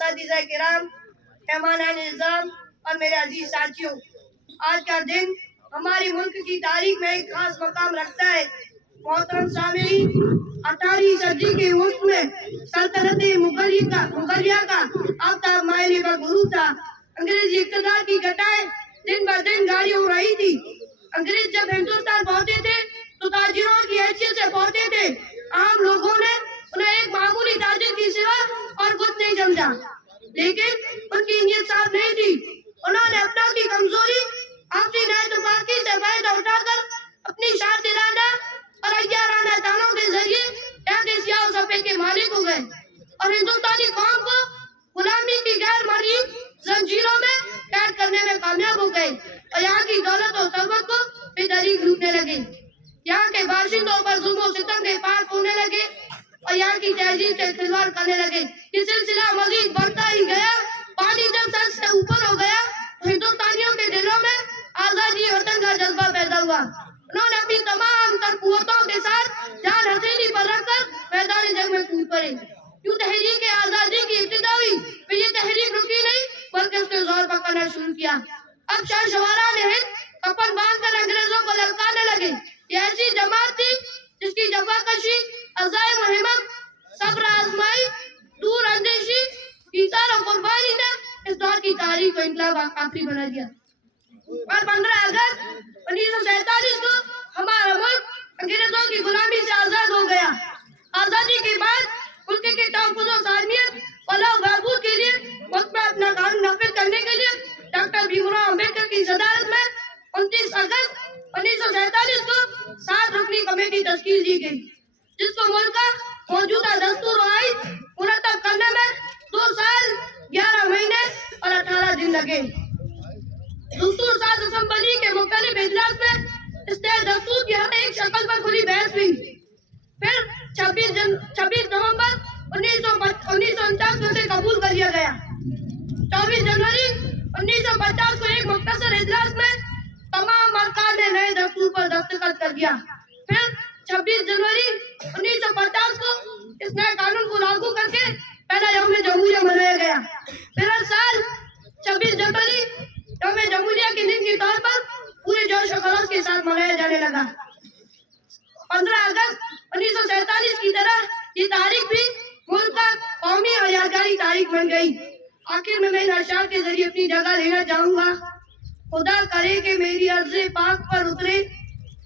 اساتذہ کرام، مہمانان نظام اور میرے عزیز ساتھیوں، آج کا دن ہمارے ملک کی تاریخ میں ایک خاص مقام رکھتا ہے۔ محترم سامعین، 18ویں صدی کے وسط میں سلطنت مغلیہ کا آفتاب مائل پر غروب تھا۔ انگریزی اقتدار کی گھٹائیں دن بہ دن گاڑی ہو رہی تھی۔ انگریز جب ہندوستان پہنچے تھے تو تاجروں کی حیثیت سے پہنچے تھے۔ عام لوگوں نے انہیں ایک معمولی تاجر کی سوا اور کچھ نہیں سمجھا، لیکن ان کی نیت صاف نہیں تھی۔ انہوں نے اپنا کی کمزوری، آپسی نااتفاقی سے فائدہ اٹھا کر اپنی شاطرانہ اور عیارانہ چالوں کے ذریعے یہاں کے سیاہ و سفید کے مالک ہو گئے اور ہندوستانی قوم کو غلامی کی غیر مرئی زنجیروں میں قید کرنے میں کامیاب ہو گئے اور یہاں کی دولت و ثروت کو بے دریغ لوٹنے لگے۔ یہاں کے باشندوں پر ظلم و ستم کے پار ہونے لگے اور یہاں کی تہذیب سے کھلواڑ کرنے لگے۔ یہ سلسلہ مزید بڑھتا ہی گیا۔ پانی جب سر سے اوپر ہو گیا تو ہندوستانیوں کے دلوں میں آزادی وطن کا جذبہ پیدا ہوا۔ انہوں نے اپنی تمام تر قوتوں کے ساتھ جان ہتھیلی پر رکھ کر میدان جنگ میں کود پڑے۔ یوں تحریک آزادی کی ابتدا ہوئی، پھر یہ تحریک رکی نہیں بلکہ اس نے زور پکڑنا شروع کیا۔ اب شہسواران ہند کفن باندھ کر انگریزوں کو للکارنے لگے۔ یہ ایسی جماعت تھی جس کی جفاکشی، عزائم و ہمت، صبر آزمائی، دور اندیشی، ایثار و قربانی نے اس دور کی تاریخ کو انقلاب آفری بنا دیا۔ اور 15 اگست 1947 کو ہمارا ملک انگریزوں کی غلامی سے آزاد ہو گیا۔ آزادی کے بعد ملک کے تحفظ و سالمیت، فلاح و بہبود کے لیے ملک میں اپنا قانون نافذ کرنے کے لیے ڈاکٹر بھیم راؤ امبیڈکر کی صدارت میں 29 اگست 1947 کو 7 رکنی کمیٹی تشکیل دی گئی، جس کو ملک کا موجودہ دستور و آئین مرتب کرنے میں 2 سال 11 مہینے اور 18 دن لگے۔ دستور ساز اسمبلی کے مختلف اجلاس میں اس نئے دستور کی ہر ایک شکل پر کھلی بحث ہوئی۔ پھر 26 نومبر 1949 کو اسے قبول کر لیا گیا۔ 24 جنوری 1950 کو ایک مختصر اجلاس میں تمام ارکان نے نئے دستور پر دستخط کر دیا۔ پھر 26 جنوری 1950 کو اس نئے قانون کو لاگو کر کے پہلا یوم جمہوریہ منایا گیا۔ پھر ہر سال 26 جنوری یوم جمہوریہ کے دن کے طور پر پورے جوش و خروش کے ساتھ منایا جانے لگا۔ 15 اگست 1947 کی طرح یہ تاریخ بھی ملک کا قومی اور یادگاری تاریخ بن گئی۔ آخر میں ان اشعار کے ذریعے اپنی جگہ لینا چاہوں گا۔ خدا کرے کہ میری عرض پاک پر اترے،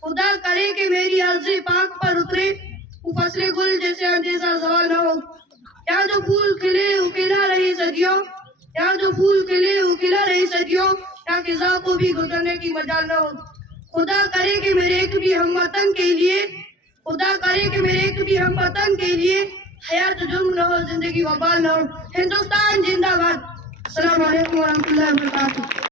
خدا کرے کہ میری عرض پاک پر اترے، وہ فصل گل جیسے اندیشہ زوال نہ ہو۔ یہاں جو پھول کھلے اکھلا رہے صدیوں، یہاں جو پھول کھلے اکھلا رہے صدیوں، یہاں خزاں کو بھی گزرنے کی مجال نہ ہو۔ خدا کرے کہ میرے ایک بھی ہم وطن کے لیے، خدا کرے کہ میرے ایک بھی ہم وطن کے لیے حیات جرم نہ ہو، زندگی وبال نہ ہو۔ ہندوستان زندہ باد۔ السلام علیکم ورحمۃ اللہ وبرکاتہ۔